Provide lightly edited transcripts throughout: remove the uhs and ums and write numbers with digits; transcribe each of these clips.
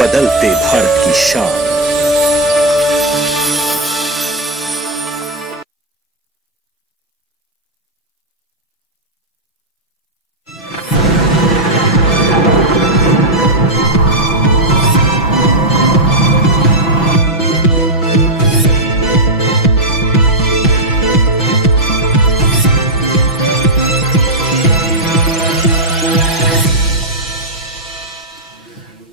बदलते भारत की शान।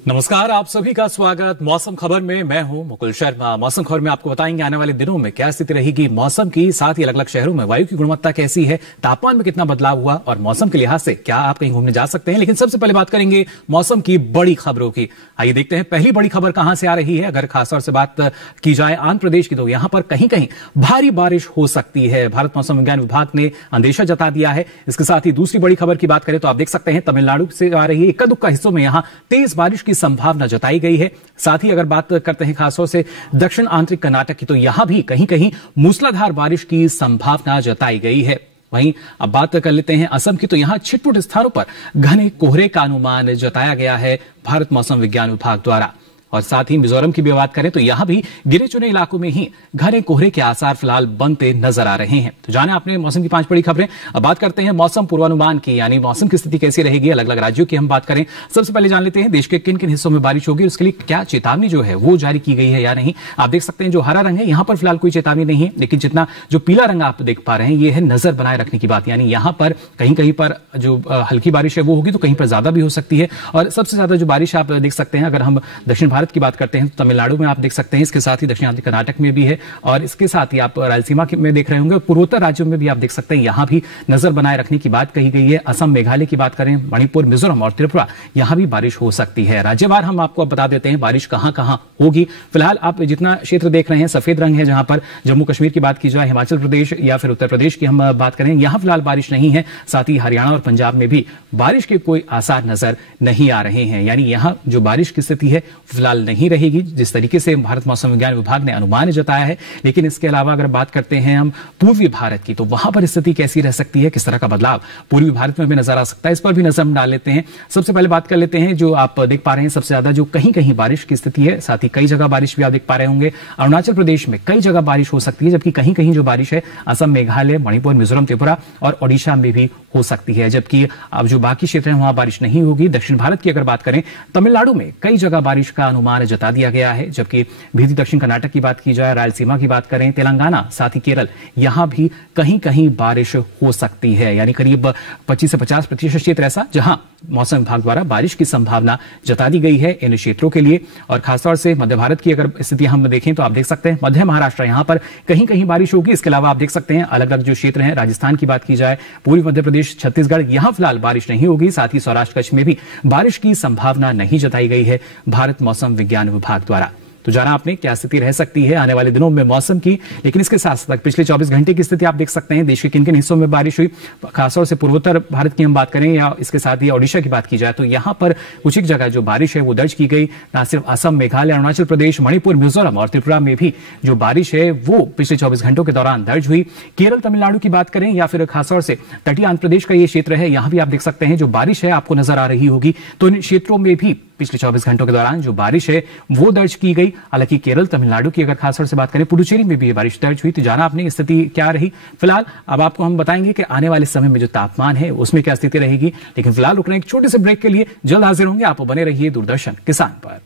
नमस्कार, आप सभी का स्वागत मौसम खबर में। मैं हूं मुकुल शर्मा। मौसम खबर में आपको बताएंगे आने वाले दिनों में क्या स्थिति रहेगी मौसम की, साथ ही अलग अलग शहरों में वायु की गुणवत्ता कैसी है, तापमान में कितना बदलाव हुआ और मौसम के लिहाज से क्या आप कहीं घूमने जा सकते हैं। लेकिन सबसे पहले बात करेंगे मौसम की बड़ी खबरों की। आइए देखते हैं पहली बड़ी खबर कहां से आ रही है। अगर खासतौर से बात की जाए आंध्र प्रदेश की, तो यहां पर कहीं कहीं भारी बारिश हो सकती है। भारत मौसम विज्ञान विभाग ने अंदेशा जता दिया है। इसके साथ ही दूसरी बड़ी खबर की बात करें तो आप देख सकते हैं तमिलनाडु से आ रही है इक्का दुक्का हिस्सों में यहां तेज बारिश की संभावना जताई गई है। साथ ही अगर बात करते हैं खासतौर से दक्षिण आंतरिक कर्नाटक की, तो यहां भी कहीं कहीं मूसलाधार बारिश की संभावना जताई गई है। वहीं अब बात कर लेते हैं असम की, तो यहां छिटपुट स्थानों पर घने कोहरे का अनुमान जताया गया है भारत मौसम विज्ञान विभाग द्वारा। और साथ ही मिजोरम की भी बात करें तो यहां भी गिने चुने इलाकों में ही घने कोहरे के आसार फिलहाल बनते नजर आ रहे हैं। तो जाने आपने मौसम की 5 बड़ी खबरें। अब बात करते हैं मौसम पूर्वानुमान की, यानी मौसम की स्थिति कैसी रहेगी अलग अलग राज्यों की हम बात करें। सबसे पहले जान लेते हैं देश के किन किन हिस्सों में बारिश होगी, उसके लिए क्या चेतावनी जो है वो जारी की गई है या नहीं। आप देख सकते हैं जो हरा रंग है यहां पर फिलहाल कोई चेतावनी नहीं है, लेकिन जितना जो पीला रंग आप देख पा रहे हैं ये है नजर बनाए रखने की बात। यानी यहां पर कहीं कहीं पर जो हल्की बारिश है वो होगी, तो कहीं पर ज्यादा भी हो सकती है। और सबसे ज्यादा जो बारिश आप देख सकते हैं, अगर हम दक्षिण भारत की बात करते हैं तमिलनाडु में आप देख सकते हैं, इसके साथ ही दक्षिण कर्नाटक में भी है, और इसके साथ ही आप रायलसीमा में देख रहे होंगे। पूर्वोत्तर राज्यों में भी आप देख सकते हैं यहां भी नजर बनाए रखने की बात कही गई है। असम, मेघालय की बात करें, मणिपुर, मिजोरम और त्रिपुरा, यहां भी बारिश हो सकती है। राज्यवार हम आपको बता देते हैं बारिश कहां कहां होगी। फिलहाल आप जितना क्षेत्र देख रहे हैं सफेद रंग है, जहां पर जम्मू कश्मीर की बात की जाए, हिमाचल प्रदेश या फिर उत्तर प्रदेश की हम बात करें, यहां फिलहाल बारिश नहीं है। साथ ही हरियाणा और पंजाब में भी बारिश के कोई आसार नजर नहीं आ रहे हैं। यानी यहां जो बारिश की स्थिति है फिलहाल नहीं रहेगी, जिस तरीके से भारत मौसम विज्ञान विभाग ने अनुमान जताया है। लेकिन इसके अलावा अगर बात करते हैं हम पूर्वी भारत की, तो वहां पर स्थिति कैसी रह सकती है, किस तरह का बदलाव पूर्वी भारत में भी नजर आ सकता है, इस पर भी नजर डाल लेते हैं। सबसे पहले बात कर लेते हैं जो आप देख पा रहे हैं सबसे ज्यादा जो कहीं कहीं बारिश की स्थिति है, साथ ही कई जगह बारिश भी आप देख पा रहे होंगे। अरुणाचल प्रदेश में कई जगह बारिश हो सकती है, जबकि कहीं कहीं जो बारिश है असम, मेघालय, मणिपुर, मिजोरम, त्रिपुरा और ओडिशा में भी हो सकती है। जबकि अब जो बाकी क्षेत्र हैं वहां बारिश नहीं होगी। दक्षिण भारत की अगर बात करें, तमिलनाडु में कई जगह बारिश का अनुमान जता दिया गया है, जबकि भीति दक्षिण कर्नाटक की बात की जाए, रायलसीमा की बात करें, तेलंगाना, साथ ही केरल, यहां भी कहीं कहीं बारिश हो सकती है। यानी करीब 25 से 50% क्षेत्र ऐसा जहां मौसम विभाग द्वारा बारिश की संभावना जता दी गई है इन क्षेत्रों के लिए। और खासतौर से मध्य भारत की अगर स्थिति हम देखें तो आप देख सकते हैं मध्य महाराष्ट्र, यहां पर कहीं कहीं बारिश होगी। इसके अलावा आप देख सकते हैं अलग अलग जो क्षेत्र हैं, राजस्थान की बात की जाए, पूर्वी मध्य प्रदेश, छत्तीसगढ़, यहां फिलहाल बारिश नहीं होगी। साथ ही सौराष्ट्र कच्छ में भी बारिश की संभावना नहीं जताई गई है भारत मौसम विज्ञान विभाग द्वारा। तो जाना आपने क्या स्थिति रह सकती है आने वाले दिनों में मौसम की। लेकिन इसके साथ साथ पिछले 24 घंटे की स्थिति आप देख सकते हैं, देश के किन किन हिस्सों में बारिश हुई। खासतौर से पूर्वोत्तर भारत की हम बात करें या इसके साथ ही ओडिशा की बात की जाए, तो यहां पर कुछ एक जगह जो बारिश है वो दर्ज की गई। न सिर्फ असम, मेघालय, अरुणाचल प्रदेश, मणिपुर, मिजोरम और त्रिपुरा में भी जो बारिश है वो पिछले 24 घंटों के दौरान दर्ज हुई। केरल, तमिलनाडु की बात करें या फिर खासतौर से तटीय आंध्र प्रदेश का ये क्षेत्र है, यहां भी आप देख सकते हैं जो बारिश है आपको नजर आ रही होगी। तो इन क्षेत्रों में भी पिछले 24 घंटों के दौरान जो बारिश है वो दर्ज की गई। हालांकि केरल, तमिलनाडु की अगर खासतौर से बात करें, पुडुचेरी में भी ये बारिश दर्ज हुई। तो जाना आपने स्थिति क्या रही। फिलहाल अब आपको हम बताएंगे कि आने वाले समय में जो तापमान है उसमें क्या स्थिति रहेगी। लेकिन फिलहाल रुकना एक छोटे से ब्रेक के लिए, जल्द हाजिर होंगे। आप बने रहिए दूरदर्शन किसान पर।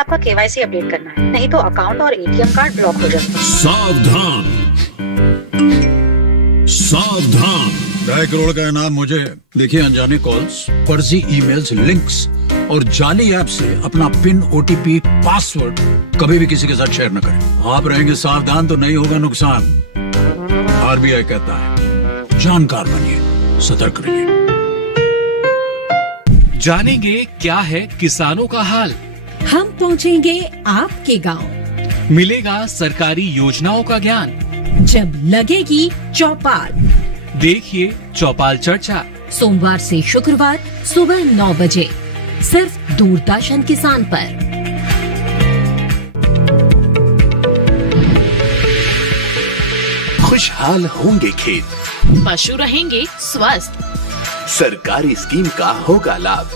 आपका केवाईसी अपडेट करना है, नहीं तो अकाउंट और एटीएम कार्ड ब्लॉक हो जाएगा। सावधान सावधान, 2.5 करोड़ का इनाम मुझे। देखिए, अनजाने कॉल्स, फर्जी ईमेल्स, लिंक्स और जाली ऐप से अपना पिन, ओटीपी, पासवर्ड कभी भी किसी के साथ शेयर न करें। आप रहेंगे सावधान तो नहीं होगा नुकसान। आरबीआई कहता है जानकार बनिए, सतर्क रहिए। जानेंगे क्या है किसानों का हाल, हम पहुंचेंगे आपके गांव, मिलेगा सरकारी योजनाओं का ज्ञान, जब लगेगी चौपाल। देखिए चौपाल चर्चा, सोमवार से शुक्रवार सुबह 9 बजे, सिर्फ दूरदर्शन किसान पर। खुशहाल होंगे खेत, पशु रहेंगे स्वस्थ, सरकारी स्कीम का होगा लाभ,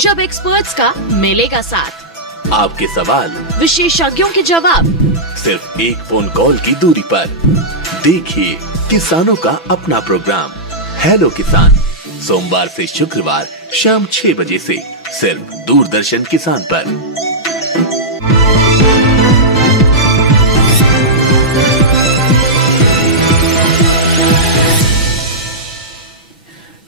जब एक्सपर्ट्स का मिलेगा साथ, आपके सवाल विशेषज्ञों के जवाब, सिर्फ एक फोन कॉल की दूरी पर। देखिए किसानों का अपना प्रोग्राम हेलो किसान, सोमवार से शुक्रवार शाम 6 बजे से सिर्फ दूरदर्शन किसान पर।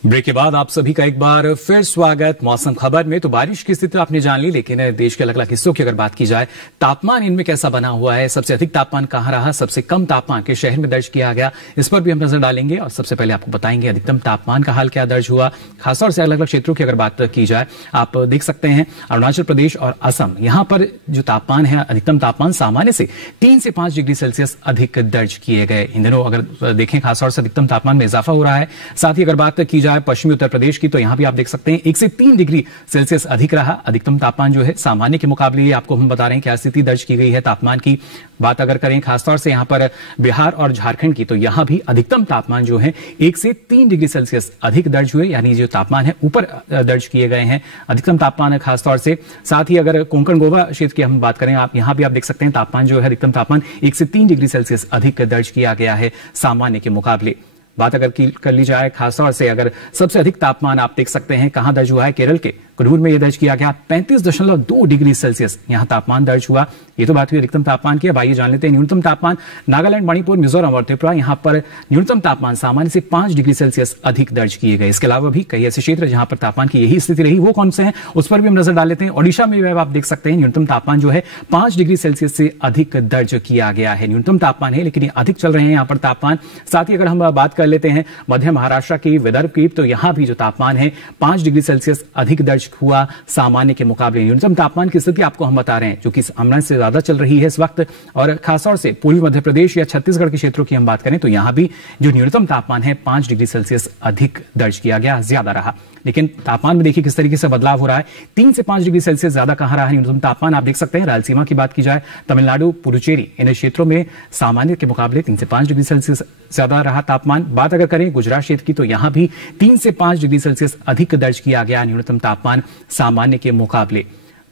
ब्रेक के बाद आप सभी का एक बार फिर स्वागत मौसम खबर में। तो बारिश की स्थिति आपने जान ली, लेकिन देश के अलग अलग हिस्सों की अगर बात की जाए, तापमान इनमें कैसा बना हुआ है, सबसे अधिक तापमान कहां रहा, सबसे कम तापमान किस शहर में दर्ज किया गया, इस पर भी हम नजर डालेंगे। और सबसे पहले आपको बताएंगे अधिकतम तापमान का हाल क्या दर्ज हुआ, खासतौर से अलग अलग क्षेत्रों की अगर बात की जाए, आप देख सकते हैं अरुणाचल प्रदेश और असम, यहां पर जो तापमान है, अधिकतम तापमान सामान्य से 3 से 5 डिग्री सेल्सियस अधिक दर्ज किए गए। इन दिनों अगर देखें खासतौर से अधिकतम तापमान में इजाफा हो रहा है। साथ ही अगर बात की जाए पश्चिमी उत्तर प्रदेश की, तो यहां भी आप देख सकते हैं 1 से 3 डिग्री सेल्सियस अधिक रहा अधिकतम तापमान जो है सामान्य के मुकाबले। आपको हम बता रहे हैं क्या स्थिति दर्ज की गई है तापमान की। बात अगर करें खासतौर से यहां पर बिहार और झारखंड की, तो यहां भी अधिकतम तापमान जो है 1 से 3 डिग्री सेल्सियस अधिक दर्ज हुए, यानी जो तापमान है ऊपर दर्ज किए गए हैं अधिकतम तापमान है खासतौर से। साथ ही अगर कोंकण गोवा क्षेत्र की हम बात करें, आप यहां भी आप देख सकते हैं तापमान जो है अधिकतम तापमान 1 से 3 डिग्री सेल्सियस अधिक दर्ज किया गया है सामान्य के मुकाबले। बात अगर कर ली जाए खासतौर से, अगर सबसे अधिक तापमान आप देख सकते हैं कहां दर्ज हुआ है, केरल के कुडूर में यह दर्ज किया गया 35.2 डिग्री सेल्सियस यहां तापमान दर्ज हुआ। ये तो बात हुई अधिकतम तापमान की। अब आइए जान लेते हैं न्यूनतम तापमान। नागालैंड, मणिपुर, मिजोरम और त्रिपुरा, यहां पर न्यूनतम तापमान सामान्य से 5 डिग्री सेल्सियस अधिक दर्ज किए गए। इसके अलावा भी कई ऐसे क्षेत्र जहां पर तापमान की यही स्थिति रही, वो कौन से हैं उस पर भी हम नजर डाल लेते हैं। ओडिशा में आप देख सकते हैं न्यूनतम तापमान जो है 5 डिग्री सेल्सियस से अधिक दर्ज किया गया है। न्यूनतम तापमान है, लेकिन ये अधिक चल रहे हैं यहां पर तापमान। साथ ही अगर हम बात कर लेते हैं मध्य महाराष्ट्र की, विदर्भ की, तो यहां भी जो तापमान है 5 डिग्री सेल्सियस अधिक दर्ज हुआ सामान्य के मुकाबले। न्यूनतम तापमान की स्थिति आपको हम बता रहे हैं जो कि सामान्य से ज्यादा चल रही है इस वक्त। और खासतौर से पूर्वी मध्य प्रदेश या छत्तीसगढ़ के क्षेत्रों की हम बात करें, तो यहां भी जो न्यूनतम तापमान है 5 डिग्री सेल्सियस अधिक दर्ज किया गया, ज्यादा रहा। लेकिन तापमान में देखिए किस तरीके से बदलाव हो रहा है। 3 से 5 डिग्री सेल्सियस ज्यादा कहां रहा है न्यूनतम तापमान, आप देख सकते हैं रायलसीमा की बात की जाए, तमिलनाडु, पुडुचेरी, इन क्षेत्रों में सामान्य के मुकाबले 3 से 5 डिग्री सेल्सियस ज्यादा रहा तापमान। बात अगर करें गुजरात क्षेत्र की, तो यहां भी 3 से 5 डिग्री सेल्सियस अधिक दर्ज किया गया न्यूनतम तापमान सामान्य के मुकाबले।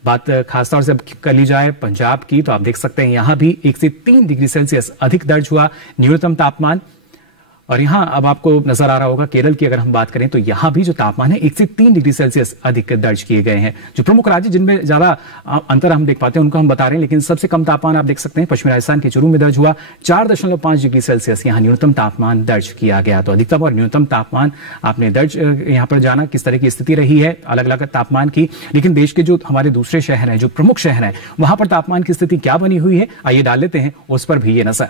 बात खासतौर से कर ली जाए पंजाब की, तो आप देख सकते हैं यहां भी 1 से 3 डिग्री सेल्सियस अधिक दर्ज हुआ न्यूनतम तापमान। और यहां अब आपको नजर आ रहा होगा केरल की अगर हम बात करें, तो यहां भी जो तापमान है 1 से 3 डिग्री सेल्सियस अधिक दर्ज किए गए हैं। जो प्रमुख राज्य जिनमें ज्यादा अंतर हम देख पाते हैं उनको हम बता रहे हैं, लेकिन सबसे कम तापमान आप देख सकते हैं पश्चिमी राजस्थान के चूरू में दर्ज हुआ 4.5 डिग्री सेल्सियस यहां न्यूनतम तापमान दर्ज किया गया। तो अधिकतम और न्यूनतम तापमान आपने दर्ज यहां पर जाना किस तरह की स्थिति रही है अलग अलग तापमान की। लेकिन देश के जो हमारे दूसरे शहर हैं, जो प्रमुख शहर हैं, वहां पर तापमान की स्थिति क्या बनी हुई है, आइए डाल लेते हैं उस पर भी ये नजर।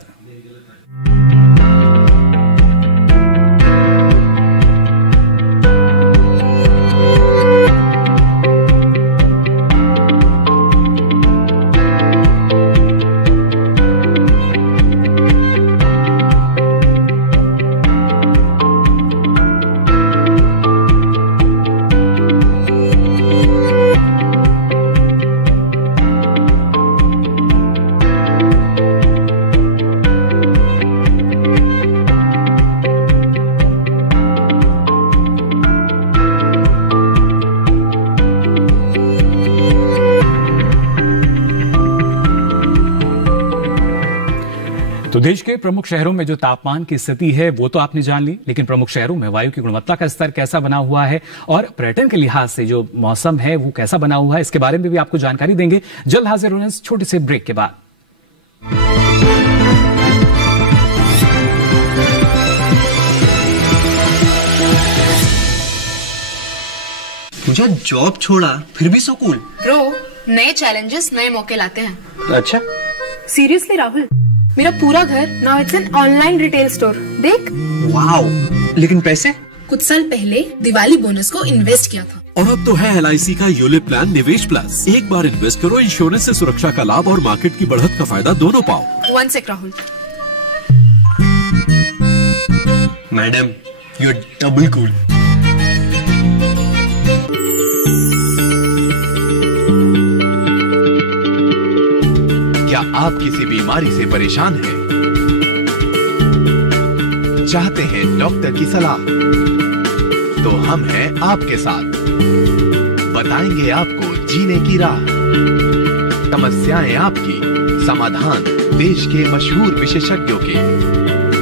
तो देश के प्रमुख शहरों में जो तापमान की स्थिति है वो तो आपने जान ली, लेकिन प्रमुख शहरों में वायु की गुणवत्ता का स्तर कैसा बना हुआ है और पर्यटन के लिहाज से जो मौसम है वो कैसा बना हुआ है, इसके बारे में भी आपको जानकारी देंगे। जल्द हाजिर होने इस छोटे से ब्रेक के बाद। मुझे जॉब छोड़ा फिर भी सो कूल। ब्रो, नए चैलेंजेस नए मौके लाते हैं। अच्छा, सीरियसली राहुल, मेरा पूरा घर now it's an online retail store. देख, वाओ, लेकिन पैसे? कुछ साल पहले दिवाली बोनस को इन्वेस्ट किया था। और अब तो है LIC का यूलिप प्लान निवेश प्लस। एक बार इन्वेस्ट करो, इंश्योरेंस से सुरक्षा का लाभ और मार्केट की बढ़त का फायदा दोनों पाओ। 1 sec Rahul. Madam, you are double cool. क्या आप किसी बीमारी से परेशान हैं? चाहते हैं डॉक्टर की सलाह, तो हम हैं आपके साथ। बताएंगे आपको जीने की राह, समस्याएं आपकी, समाधान देश के मशहूर विशेषज्ञों के।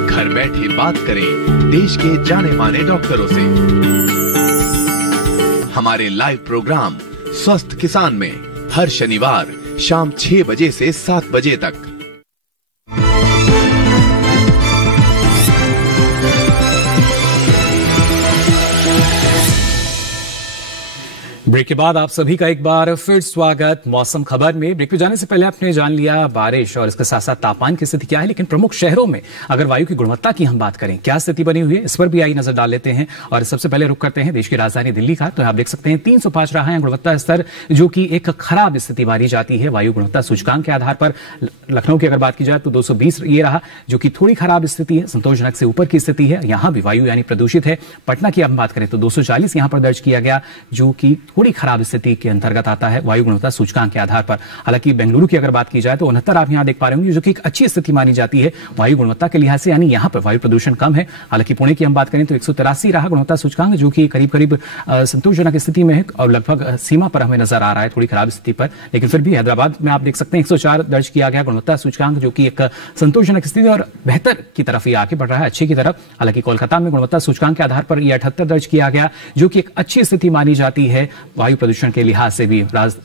घर बैठे बात करें देश के जाने माने डॉक्टरों से। हमारे लाइव प्रोग्राम स्वस्थ किसान में हर शनिवार शाम 6 बजे से 7 बजे तक। ब्रेक के बाद आप सभी का एक बार फिर स्वागत मौसम खबर में। ब्रेक पे जाने से पहले आपने जान लिया बारिश और इसके साथ साथ तापमान की स्थिति क्या है, लेकिन प्रमुख शहरों में अगर वायु की गुणवत्ता की हम बात करें क्या स्थिति बनी हुई है, इस पर भी आई नजर डाल लेते हैं। और सबसे पहले रुक करते हैं देश की राजधानी दिल्ली का। तो आप देख सकते हैं 305 रहा है गुणवत्ता स्तर, जो कि एक खराब स्थिति मानी जाती है वायु गुणवत्ता सूचकांक के आधार पर। लखनऊ की अगर बात की जाए तो 220 ये रहा, जो कि थोड़ी खराब स्थिति है, संतोषजनक से ऊपर की स्थिति है। यहां भी वायु यानी प्रदूषित है। पटना की हम बात करें तो 240 यहां पर दर्ज किया गया, जो कि थोड़ी खराब स्थिति के अंतर्गत आता है वायु गुणवत्ता सूचकांक के आधार पर। हालांकि बेंगलुरु की अगर बात की जाए तो 69 आप यहां देख पा रहे होंगे, जो कि एक अच्छी स्थिति मानी जाती है वायु गुणवत्ता के लिहाज से, यानी यहां पर वायु प्रदूषण कम है। हालांकि पुणे की हम बात करें तो 183 रहा गुणवत्ता सूचकांक, जो कि करीब करीब संतोषजनक स्थिति में है और लगभग सीमा पर हमें नजर आ रहा है, थोड़ी खराब स्थिति पर। लेकिन फिर भी हैदराबाद में आप देख सकते हैं 104 दर्ज किया गया गुणवत्ता सूचकांक, जो कि एक संतोषजनक स्थिति और बेहतर की तरफ ये आगे बढ़ रहा है, अच्छे की तरफ। हालांकि कोलकाता में गुणवत्ता सूचकांक के आधार पर 78 दर्ज किया गया, जो कि एक अच्छी स्थिति मानी जाती है वायु प्रदूषण के लिहाज से भी।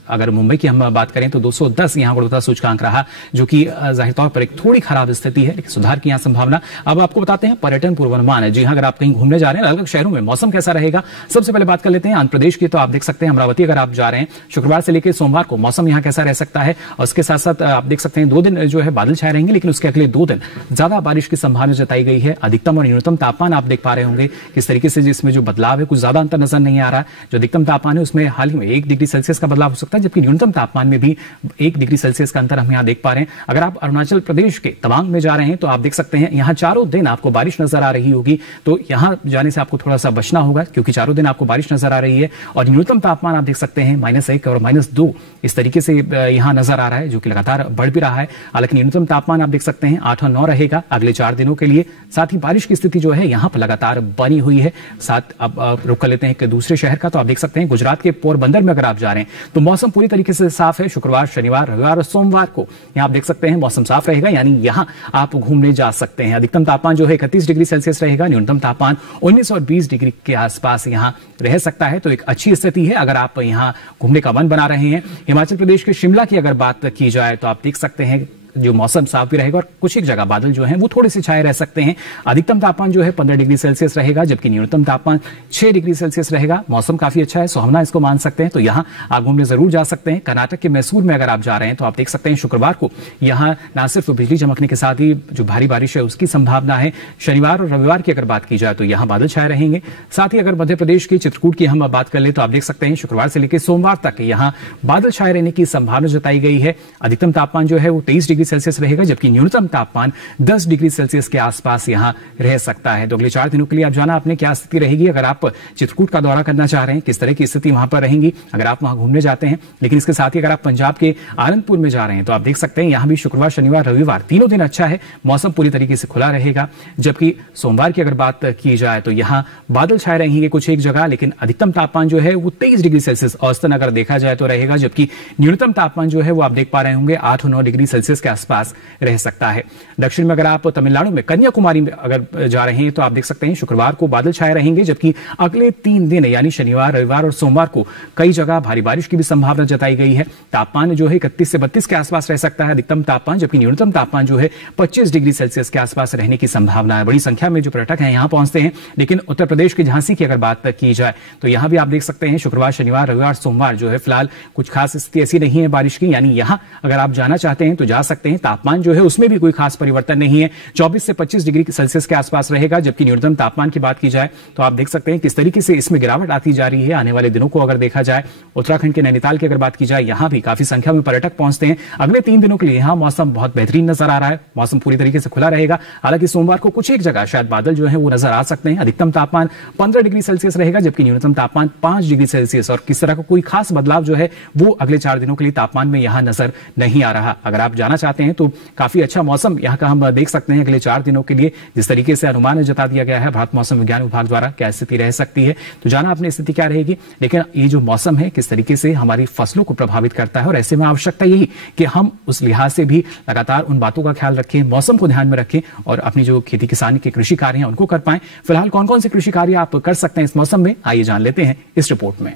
अगर मुंबई की हम बात करें तो 210 यहां गुणवत्ता सूचकांक रहा, जो कि जाहिर तौर पर एक थोड़ी खराब स्थिति है, लेकिन सुधार की यहां संभावना। अब आपको बताते हैं पर्यटन पूर्वानुमान। जी हां, अगर आप कहीं घूमने जा रहे हैं अलग अलग शहरों में मौसम कैसा रहेगा, सबसे पहले बात कर लेते हैं आंध्र प्रदेश की। तो आप देख सकते हैं अमरावती अगर आप जा रहे हैं शुक्रवार से लेकर सोमवार को मौसम यहां कैसा रह सकता है। और उसके साथ साथ आप देख सकते हैं 2 दिन जो है बादल छाए रहेंगे, लेकिन उसके अगले 2 दिन ज्यादा बारिश की संभावना जताई गई है। अधिकतम और न्यूनतम तापमान आप देख पा रहे होंगे किस तरीके से जिसमें जो बदलाव है, कुछ ज्यादा अंतर नजर नहीं आ रहा है। जो अधिकतम तापमान है उसमें हाल ही में 1 डिग्री सेल्सियस का बदलाव हो सकता है, जबकि न्यूनतम तापमान में भी 1 डिग्री सेल्सियस का अंतर हम यहां देख पा रहे हैं। अगर आप अरुणाचल प्रदेश के तवांग में जा रहे हैं तो आप देख सकते हैं यहां चारों दिन आपको बारिश नजर आ रही होगी, तो यहां जाने से आपको थोड़ा सा बचना होगा, क्योंकि चारों दिन आपको बारिश नजर आ रही है। और न्यूनतम तापमान आप देख सकते हैं -1 और -2 इस तरीके से यहां नजर आ रहा है, जो कि लगातार बढ़ भी रहा है। हालांकि न्यूनतम तापमान आप देख सकते हैं 8 और 9 रहेगा अगले 4 दिनों के लिए। साथ ही बारिश की स्थिति जो है यहां पर लगातार बनी हुई है। साथ अब रुक कर लेते हैं कि दूसरे शहर का। तो आप देख सकते हैं गुजरात के पोरबंदर में अगर आप जा रहे हैं तो मौसम पूरी तरीके से साफ है। शुक्रवार, शनिवार, रविवार और सोमवार को यहां आप देख सकते हैं मौसम साफ रहेगा, यानी यहां आप घूमने जा सकते हैं। अधिकतम तापमान जो है 31 डिग्री सेल्सियस रहेगा, न्यूनतम तापमान 19 और 20 डिग्री के आसपास यहां रह सकता है। तो एक अच्छी स्थिति है अगर आप यहां घूमने का मन बना रहे हैं। हिमाचल प्रदेश के शिमला की अगर बात की जाए तो आप देख सकते हैं जो मौसम साफ भी रहेगा और कुछ एक जगह बादल जो हैं वो थोड़े से छाए रह सकते हैं। अधिकतम तापमान जो है 15 डिग्री सेल्सियस रहेगा, जबकि न्यूनतम तापमान 6 डिग्री सेल्सियस रहेगा। मौसम काफी अच्छा है, सुहावना इसको मान सकते हैं। तो यहां आप घूमने जरूर जा सकते हैं। कर्नाटक के मैसूर में अगर आप जा रहे हैं तो आप देख सकते हैं शुक्रवार को यहां ना सिर्फ बिजली चमकने के साथ ही जो भारी बारिश है उसकी संभावना है। शनिवार और रविवार की अगर बात की जाए तो यहां बादल छाए रहेंगे। साथ ही अगर मध्य प्रदेश के चित्रकूट की हम बात कर ले तो आप देख सकते हैं शुक्रवार से लेकर सोमवार तक यहां बादल छाए रहने की संभावना जताई गई है। अधिकतम तापमान जो है वो 23 डिग्री सेल्सियस रहेगा, जबकि न्यूनतम तापमान 10 डिग्री सेल्सियस के आसपास यहां रह सकता है। तो अगले 4 दिनों के लिए आप जाना आपने क्या स्थिति रहेगी। अगर आप चित्रकूट का दौरा करना चाह रहे हैं, किस तरह की स्थिति वहां पर रहेंगी अगर आप वहां घूमने जाते हैं। लेकिन इसके साथ ही अगर आप पंजाब के आनंदपुर में जा रहे हैं तो आप देख सकते हैं यहां भी शुक्रवार, शनिवार, रविवार तीनों दिन अच्छा है, मौसम पूरी तरीके से खुला रहेगा। जबकि सोमवार की अगर बात की जाए तो यहां बादल छाए रहेंगे कुछ एक जगह, लेकिन अधिकतम तापमान जो है वो 23 डिग्री सेल्सियस औसतन अगर देखा जाए तो रहेगा, जबकि न्यूनतम तापमान जो है वो आप देख पा रहे होंगे 8 और 9 डिग्री सेल्सियस के आसपास रह सकता है। दक्षिण में अगर आप तमिलनाडु में कन्याकुमारी में अगर जा रहे हैं तो आप देख सकते हैं शुक्रवार को बादल छाए रहेंगे, जबकि अगले 3 दिन यानी शनिवार, रविवार और सोमवार को कई जगह भारी बारिश की भी संभावना जताई गई है। तापमान जो है 31 से 32 के आसपास रह सकता है अधिकतम तापमान, जबकि न्यूनतम तापमान जो है 25 डिग्री सेल्सियस के आसपास रहने की संभावना है। बड़ी संख्या में जो पर्यटक हैं यहां पहुंचते हैं। लेकिन उत्तर प्रदेश के झांसी की अगर बात की जाए तो यहां भी आप देख सकते हैं शुक्रवार, शनिवार, रविवार, सोमवार जो है फिलहाल कुछ खास स्थिति ऐसी नहीं है बारिश की, यानी यहां अगर आप जाना चाहते हैं तो जा सकते हैं। तापमान जो है उसमें भी कोई खास परिवर्तन नहीं है, 24 से 25 डिग्री सेल्सियस के आसपास रहेगा। जबकि न्यूनतम तापमान की बात की जाए तो आप देख सकते हैं किस तरीके से इसमें गिरावट आती जा रही है आने वाले दिनों को अगर देखा जाए। उत्तराखंड के नैनीताल की अगर बात की जाए यहां भी काफी संख्या में पर्यटक पहुंचते हैं। अगले 3 दिनों के लिए यहां मौसम बहुत बेहतरीन नजर आ रहा है, मौसम पूरी तरीके से खुला रहेगा। हालांकि सोमवार को कुछ एक जगह शायद बादल जो है वो नजर आ सकते हैं। अधिकतम तापमान 15 डिग्री सेल्सियस रहेगा, जबकि न्यूनतम तापमान 5 डिग्री सेल्सियस। और किस तरह का कोई खास बदलाव जो है वो अगले 4 दिनों के लिए तापमान में यहां नजर नहीं आ रहा। अगर आप जाना चाहते जाते हैं तो काफी अच्छा मौसम यहाँ का हम देख सकते हैं अगले 4 दिनों के लिए। जिस तरीके से अनुमान जता दिया गया है भारत मौसम विज्ञान विभाग द्वारा, क्या स्थिति रह सकती है, तो जाना आपने स्थिति क्या रहेगी। लेकिन ये जो मौसम है किस तरीके से हमारी फसलों को प्रभावित करता है, और ऐसे में आवश्यकता यही कि हम उस लिहाज से भी लगातार उन बातों का ख्याल रखें, मौसम को ध्यान में रखें और अपनी जो खेती किसानी के कृषि कार्य हैं उनको कर पाएं। फिलहाल कौन कौन से कृषि कार्य आप कर सकते हैं इस मौसम में, आइए जान लेते हैं इस रिपोर्ट में।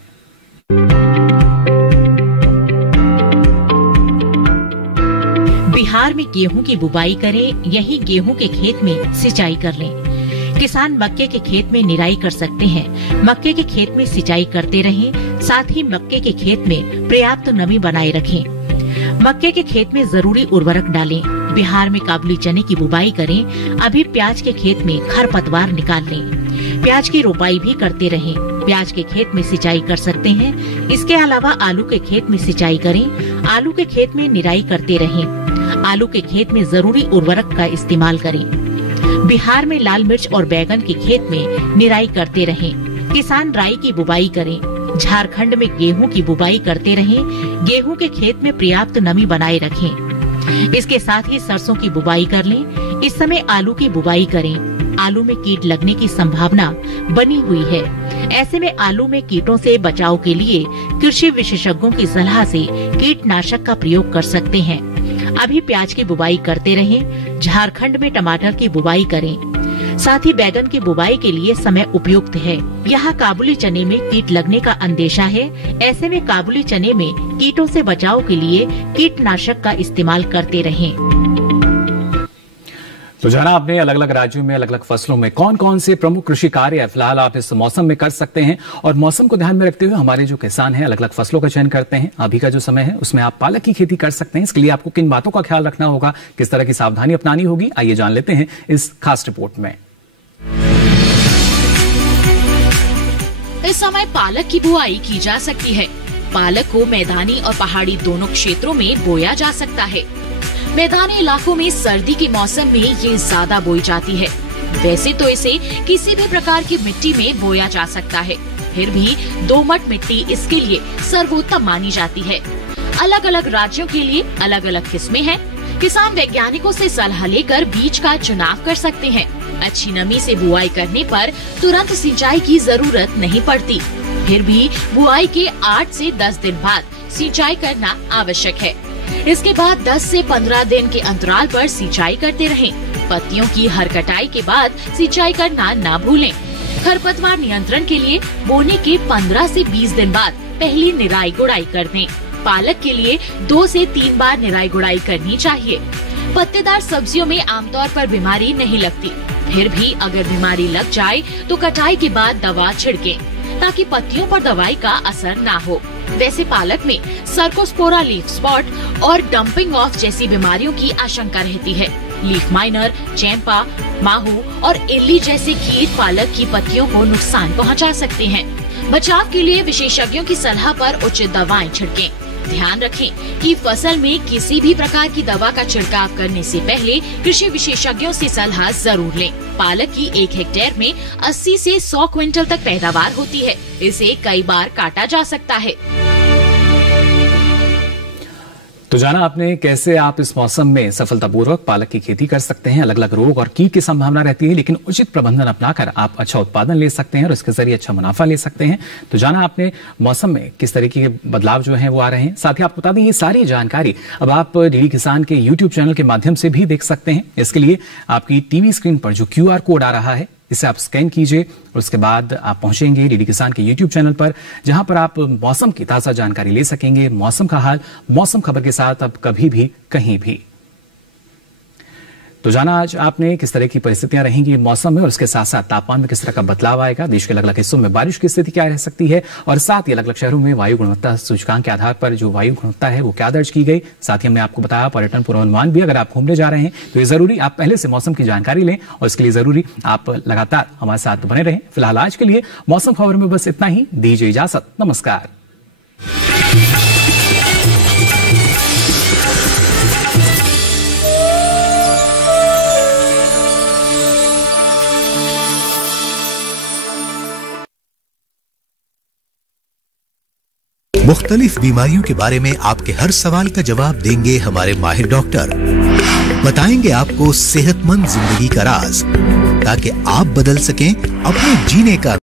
बिहार में गेहूं की बुवाई करें, यही गेहूं के खेत में सिंचाई कर लें। किसान मक्के के खेत में निराई कर सकते हैं। मक्के के खेत में सिंचाई करते रहें, साथ ही मक्के के खेत में पर्याप्त नमी बनाए रखें। मक्के के खेत में जरूरी उर्वरक डालें। बिहार में काबुली चने की बुवाई करें। अभी प्याज के खेत में खरपतवार निकाल लें। प्याज की रोपाई भी करते रहें। प्याज के खेत में सिंचाई कर सकते हैं। इसके अलावा आलू के खेत में सिंचाई करें। आलू के खेत में निराई करते रहें। आलू के खेत में जरूरी उर्वरक का इस्तेमाल करें। बिहार में लाल मिर्च और बैगन के खेत में निराई करते रहें। किसान राई की बुवाई करें। झारखंड में गेहूं की बुवाई करते रहें। गेहूं के खेत में पर्याप्त नमी बनाए रखें। इसके साथ ही सरसों की बुवाई कर लें। इस समय आलू की बुवाई करें। आलू में कीट लगने की संभावना बनी हुई है। ऐसे में आलू में कीटों से बचाव के लिए कृषि विशेषज्ञों की सलाह से कीटनाशक का प्रयोग कर सकते हैं। अभी प्याज की बुवाई करते रहें। झारखंड में टमाटर की बुवाई करें। साथ ही बैगन की बुवाई के लिए समय उपयुक्त है। यहाँ काबुली चने में कीट लगने का अंदेशा है। ऐसे में काबुली चने में कीटों से बचाव के लिए कीटनाशक का इस्तेमाल करते रहें। तो जाना आपने अलग अलग राज्यों में अलग अलग फसलों में कौन कौन से प्रमुख कृषि कार्य फिलहाल आप इस मौसम में कर सकते हैं, और मौसम को ध्यान में रखते हुए हमारे जो किसान हैं अलग अलग फसलों का चयन करते हैं। अभी का जो समय है उसमें आप पालक की खेती कर सकते हैं। इसके लिए आपको किन बातों का ख्याल रखना होगा, किस तरह की सावधानी अपनानी होगी, आइए जान लेते हैं इस खास रिपोर्ट में। इस समय पालक की बुआई की जा सकती है। पालक को मैदानी और पहाड़ी दोनों क्षेत्रों में बोया जा सकता है। मैदानी इलाकों में सर्दी के मौसम में ये ज्यादा बोई जाती है। वैसे तो इसे किसी भी प्रकार की मिट्टी में बोया जा सकता है, फिर भी दोमट मिट्टी इसके लिए सर्वोत्तम मानी जाती है। अलग अलग राज्यों के लिए अलग अलग किस्में हैं। किसान वैज्ञानिकों से सलाह लेकर बीज का चुनाव कर सकते हैं। अच्छी नमी से बुआई करने पर तुरंत सिंचाई की जरूरत नहीं पड़ती। फिर भी बुआई के 8 से 10 दिन बाद सिंचाई करना आवश्यक है। इसके बाद 10 से 15 दिन के अंतराल पर सिंचाई करते रहें। पत्तियों की हर कटाई के बाद सिंचाई करना ना भूलें। खरपतवार नियंत्रण के लिए बोने के 15 से 20 दिन बाद पहली निराई गुड़ाई कर दें। पालक के लिए 2 से 3 बार निराई गुड़ाई करनी चाहिए। पत्तेदार सब्जियों में आमतौर पर बीमारी नहीं लगती, फिर भी अगर बीमारी लग जाए तो कटाई के बाद दवा छिड़कें ताकि पत्तियों पर दवाई का असर ना हो। वैसे पालक में सर्कोस्पोरा लीफ स्पॉट और डंपिंग ऑफ जैसी बीमारियों की आशंका रहती है। लीफ माइनर, चैंपा, माहू और इल्ली जैसे कीट पालक की पत्तियों को नुकसान पहुंचा सकते हैं। बचाव के लिए विशेषज्ञों की सलाह पर उचित दवाएं छिड़कें। ध्यान रखें कि फसल में किसी भी प्रकार की दवा का छिड़काव करने से पहले कृषि विशेषज्ञों से सलाह जरूर लें। पालक की 1 हेक्टेयर में 80 से 100 क्विंटल तक पैदावार होती है। इसे कई बार काटा जा सकता है। तो जाना आपने कैसे आप इस मौसम में सफलतापूर्वक पालक की खेती कर सकते हैं। अलग अलग रोग और कीट की संभावना रहती है, लेकिन उचित प्रबंधन अपनाकर आप अच्छा उत्पादन ले सकते हैं और इसके जरिए अच्छा मुनाफा ले सकते हैं। तो जाना आपने मौसम में किस तरीके के बदलाव जो हैं वो आ रहे हैं। साथ ही आपको बता दें ये सारी जानकारी अब आप डीडी किसान के यूट्यूब चैनल के माध्यम से भी देख सकते हैं। इसके लिए आपकी टीवी स्क्रीन पर जो QR कोड आ रहा है इसे आप स्कैन कीजिए और उसके बाद आप पहुंचेंगे डीडी किसान के यूट्यूब चैनल पर, जहां पर आप मौसम की ताजा जानकारी ले सकेंगे। मौसम का हाल, मौसम खबर के साथ अब कभी भी कहीं भी। तो जाना आज आपने किस तरह की परिस्थितियां रहेंगी मौसम में और उसके साथ साथ तापमान में किस तरह का बदलाव आएगा, देश के अलग अलग हिस्सों में बारिश की स्थिति क्या रह सकती है, और साथ ही अलग अलग शहरों में वायु गुणवत्ता सूचकांक के आधार पर जो वायु गुणवत्ता है वो क्या दर्ज की गई। साथ ही हमने आपको बताया पर्यटन पूर्वानुमान भी, अगर आप घूमने जा रहे हैं तो ये जरूरी आप पहले से मौसम की जानकारी लें और इसके लिए जरूरी आप लगातार हमारे साथ बने रहें। फिलहाल आज के लिए मौसम खबर में बस इतना ही। दीजिए इजाजत, नमस्कार। मुख्तलिफ बीमारियों के बारे में आपके हर सवाल का जवाब देंगे हमारे माहिर डॉक्टर। बताएंगे आपको सेहतमंद जिंदगी का राज, ताकि आप बदल सकें अपने जीने का